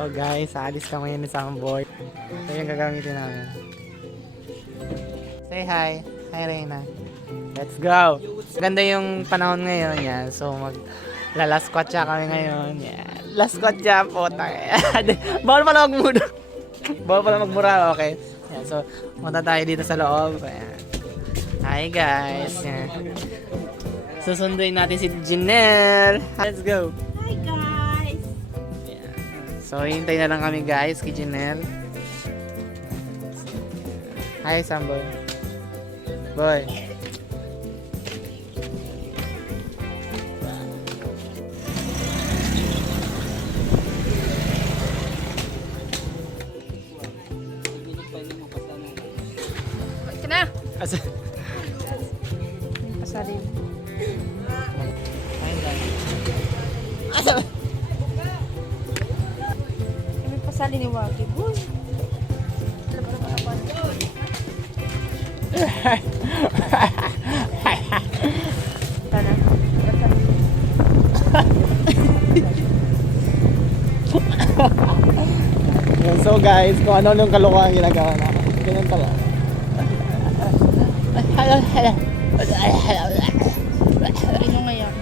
So guys, aalis kami ni Samboy. Ito yung gagamitin namin. Say hi. Hi Reyna. Let's go! Ganda yung panahon ngayon yan. So mag lalas siya kami ngayon. Yan. Last siya po. Bawal pala magmura. Bawal pala magmura. Okay. Yan. So punta tayo dito sa loob. Ayan. Hi guys. Yan. Susunduin natin si Janelle. Let's go! Hi guys! So, hintay na lang kami guys kay Janelle. Hi, Samboy. Boy. Ito na! Asa? Guys, kung ano yung kalokohan ginagawa na. Ganyan pala. Sino ngayon?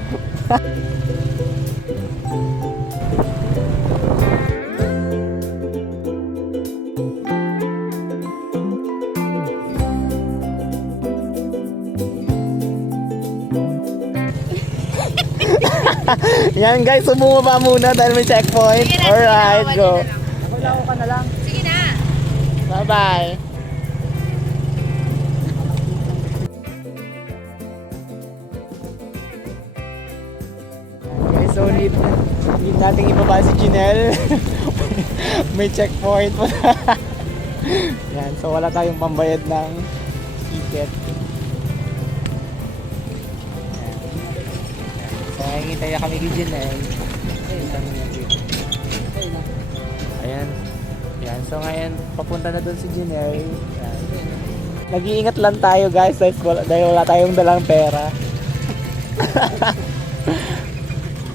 Yan guys, sumubaba muna dahil may checkpoint. Alright, go. Maglako ka na lang. Sige na! Bye-bye. Okay, so need, need nating ibaba si Janelle. May checkpoint pa. Yan, so wala tayong pambayad ng ticket. So, hingitay na kami kay Janelle. Ay, kami na dito. Ayan. Yan. So ngayon, papunta na doon si Janelle. Yan. Nag-iingat lang tayo guys dahil wala, dahil wala tayong dalang pera.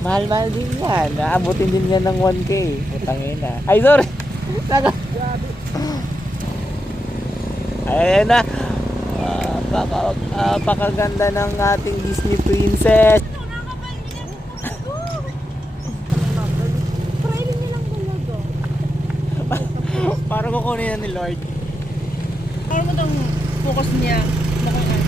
Mahal-mahal din yan. Naabutin din yan ng 1K. Putangin na. Ay, sorry. Naga. Ayan na. Ah, paka, ah, pakaganda ng ating Disney princess. Prailin niyo lang talaga. Para kukunin na ni Lord. Kaya mo itong focus niya. Actually,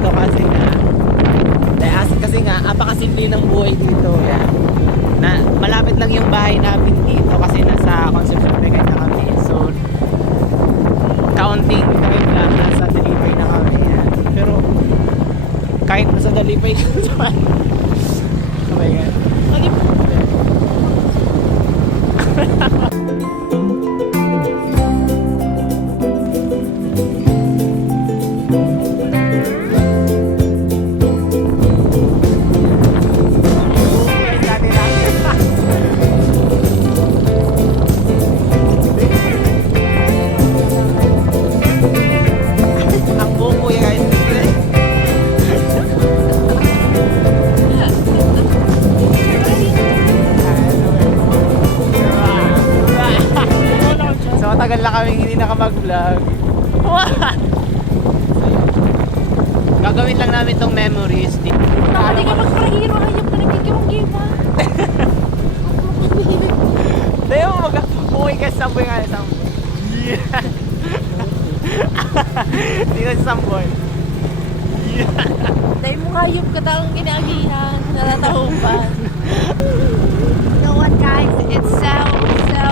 dito kasi nga dahil as- kasi nga, napakasimple ng buhay dito. Yan. Na, malapit lang yung bahay namin dito kasi nasa Concepcion Brigade na kami. So, counting kami lang, nasa Dalipay na kami. Yan. Pero, kahit nasa Dalipay samboy nga sa Yeah. Dito sa samboy. Dahil mo hayop ka taong ginagihan. Natataupan. You know what guys? It's so, so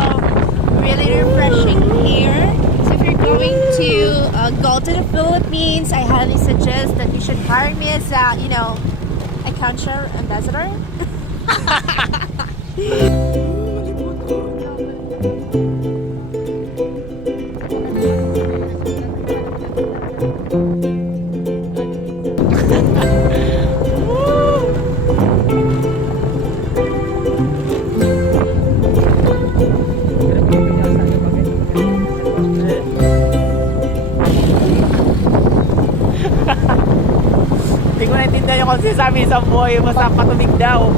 really refreshing here. So if you're going to uh, go to the Philippines, I highly suggest that you should hire me as a, you know, a culture ambassador. naintindihan yung kung sinasabi sa buhay mo sa patulig daw.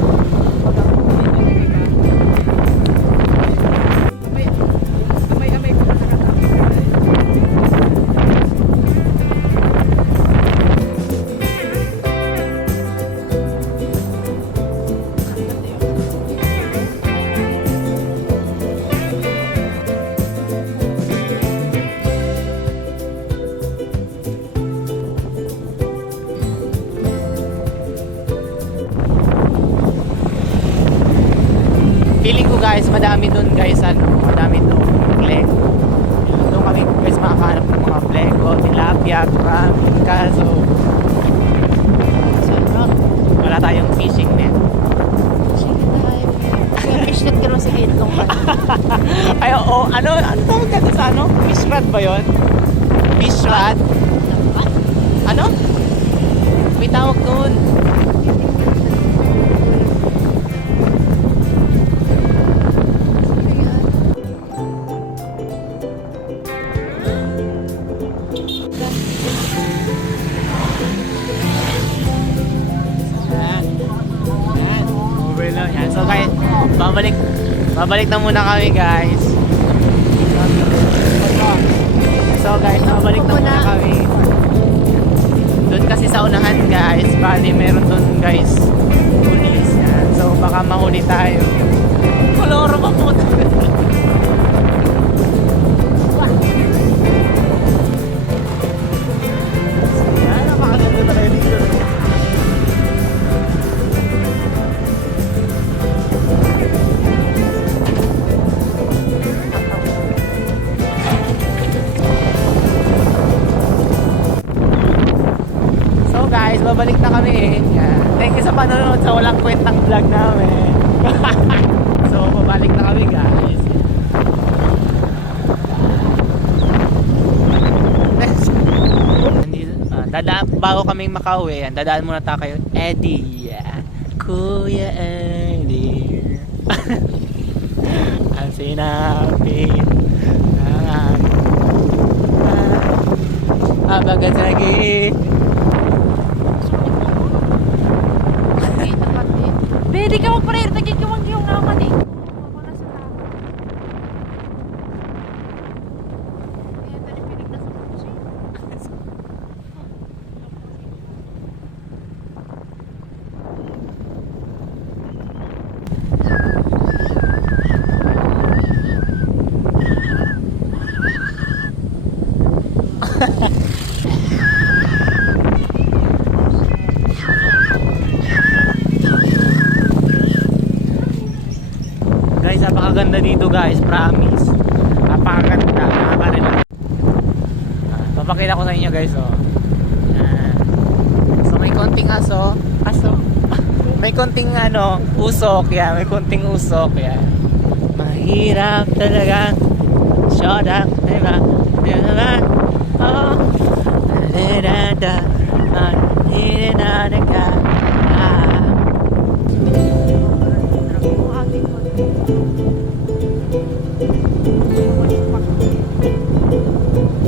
Madami dun guys, ano, madami dun plego. Doon kami guys makakahanap ng mga plego, tilapia, crab, kaso wala tayong fishing net. Fish net ka sa gilid ng Ay, oo, ano, ano tawag ka doon sa ano? Fish rod ba yun? Fish rod? Ano? May tawag doon. Babalik babalik na muna kami guys. So guys, babalik na muna kami. Doon kasi sa unahan guys, bali meron doon guys pulis. Yan. So baka mahuli tayo. Koloro pa po. Panonood sa walang kwentang vlog namin. so, babalik na kami guys. Ah, dada, bago kaming makauwi, dadaan muna tayo kayo. Eddie. Kuya Eddie. Ang sinabi ng Abagat lagi. Pwede ka magparehiro. Nagkikimong yung naman eh. Guys, promise. Napakaganda, nakakarela. Ah, papakita ko sa inyo guys, oh. Yan. So may konting aso, aso. may konting ano, usok, yan, may konting usok, yan. Mahirap talaga. Shut up, diba? Diba? Oh. Da-da-da. Da-da-da-da. Ah. Ay.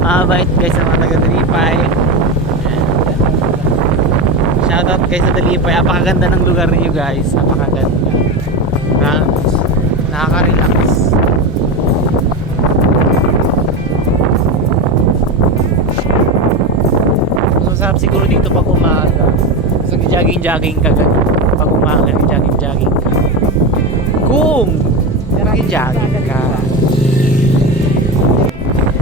Mabait guys sa mga taga Tripay. Shoutout guys sa Dalipay. Napakaganda ng lugar niyo guys. Napakaganda. Na, jogging-jogging ka ganun. Pag umaga, jogging-jogging ka. Kung jogging ka.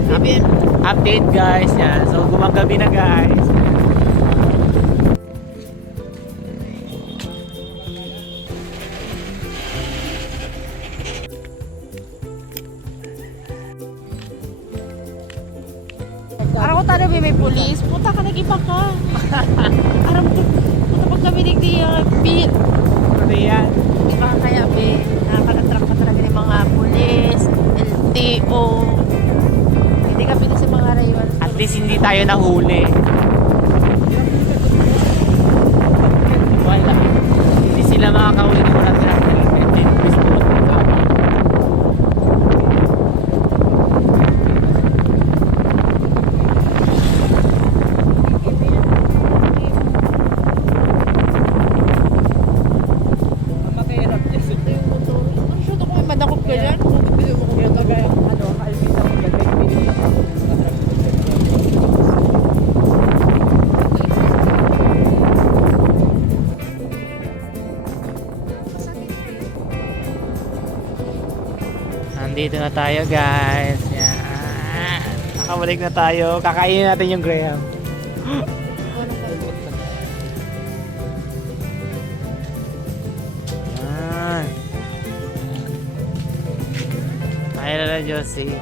Baby, Update guys, yan. So, gumagabi na guys. Araw ko tayo may pulis. Puta ka, nag-iba ka. Araw ko, puta pag kami nagdi uh, beat. Ano yan? Iba kaya, be. Nakaka-attract pa talaga ng mga pulis, LTO. Hindi ka pili sa mga rayuan. At least hindi tayo nahuli. Wala. Hindi sila makakahuli ng walang ka dyan. Bili mo ko motor. ano, kaalpita ko gagawin Nandito na tayo guys. Yan. Nakabalik na tayo. Kakainin natin yung Graham. Ay, Lala Josie.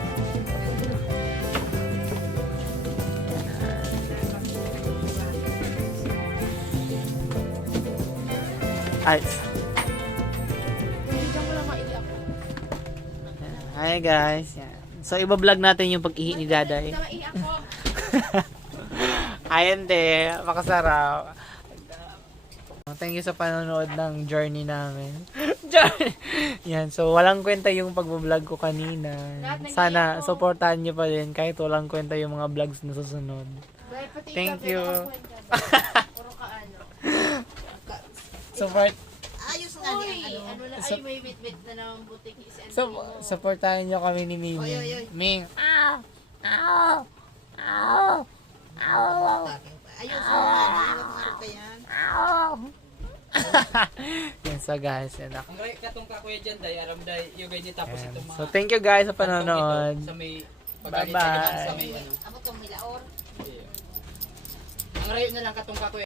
Ay, hi guys. So, iba-vlog natin yung pag-ihi ni Daday. Ayan de, makasarap. Thank you sa panonood ng journey namin. Yan, so walang kwenta yung pag-vlog ko kanina. Sana supportahan nyo pa din kahit walang kwenta yung mga vlogs na susunod. Thank you. pinakakwenta. Puro ka ano. Support, Ayos nga din. Ano? ano na, Sup- ay may bit-bit na naman butik is ano so, supportahan nyo kami ni Mimi. Oy, oy, oy. Ming, Ayos nga. Iwan mo araw ka yan. so guys, yan ako. Ang right katong kakuya dyan, day, aram day, yung ganyan tapos Yan. itong mga... So thank you guys sa panonood. ito Sa may... Bye-bye. sa may ano. Amo tong milaor. Ang rayo na lang katong kakuya.